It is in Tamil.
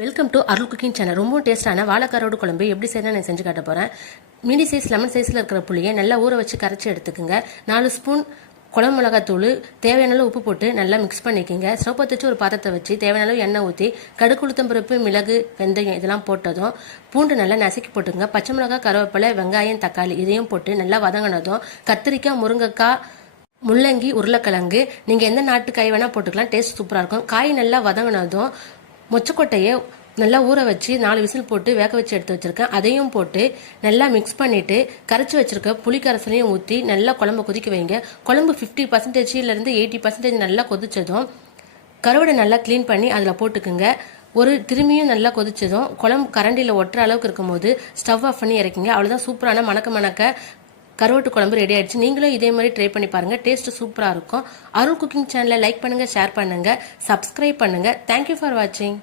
Welcome to Arul cooking channel. ரொம்ப டேஸ்டான வாழைக்காரோடு குழம்பு எப்படி செய்யணும் நான் செஞ்சு காட்ட போகிறேன். மீடி சைஸ் லெமன் சைஸில் இருக்கிற புளியை நல்லா ஊற வச்சு கரைச்சி எடுத்துக்கோங்க. 4 ஸ்பூன் குழம்பு மிளகாத்தூள், தேவையான அளவு உப்பு போட்டு நல்லா மிக்ஸ் பண்ணிக்கோங்க. ஸ்டவ் பற்ற வச்சு ஒரு பாத்திரத்தை வச்சு தேவையான அளவு எண்ணெய் ஊற்றி கடுகு, உளுத்தம் பருப்பு, மிளகு, வெந்தயம் இதெல்லாம் போட்டதும் பூண்டு நல்லா நசுக்கி போட்டுங்க. பச்சை மிளகாய், கருவேப்பிலை, வெங்காயம், தக்காளி இதையும் போட்டு நல்லா வதங்கினதும் கத்திரிக்காய், முருங்கைக்காய், முள்ளங்கி, உருளைக்கிழங்கு நீங்கள் எந்த நாட்டு காய் வேணால் போட்டுக்கலாம். டேஸ்ட் சூப்பராக இருக்கும். காய் நல்லா வதங்கினதும் மொச்சக்கொட்டையை நல்லா ஊற வச்சு 4 விசில் போட்டு வேக வச்சு எடுத்து வச்சிருக்கேன். அதையும் போட்டு நல்லா மிக்ஸ் பண்ணிட்டு கரைச்சி வச்சிருக்க புளி கரைசலையும் ஊற்றி நல்லா குழம்பு கொதிக்க வைங்க. குழம்பு 50%லேருந்து 80% நல்லா கொதிச்சதும் கருவடை நல்லா க்ளீன் பண்ணி அதில் போட்டுக்குங்க. ஒரு திரும்பியும் நல்லா கொதிச்சதும் குழம்பு கரண்டியில் ஒட்டுற அளவுக்கு இருக்கும்போது ஸ்டவ் ஆஃப் பண்ணி இறக்கிங்க. அவ்வளோதான், சூப்பரான மணக்க கருவாட்டு குழம்பு ரெடி ஆயிடுச்சு. நீங்களும் இதே மாதிரி ட்ரை பண்ணி பாருங்க. டேஸ்ட் சூப்பராக இருக்கும். அருள் குக்கிங் சேனலை லைக் பண்ணுங்க, ஷேர் பண்ணுங்க, சப்ஸ்கிரைப் பண்ணுங்க. தேங்க்யூ ஃபார் வாட்சிங்.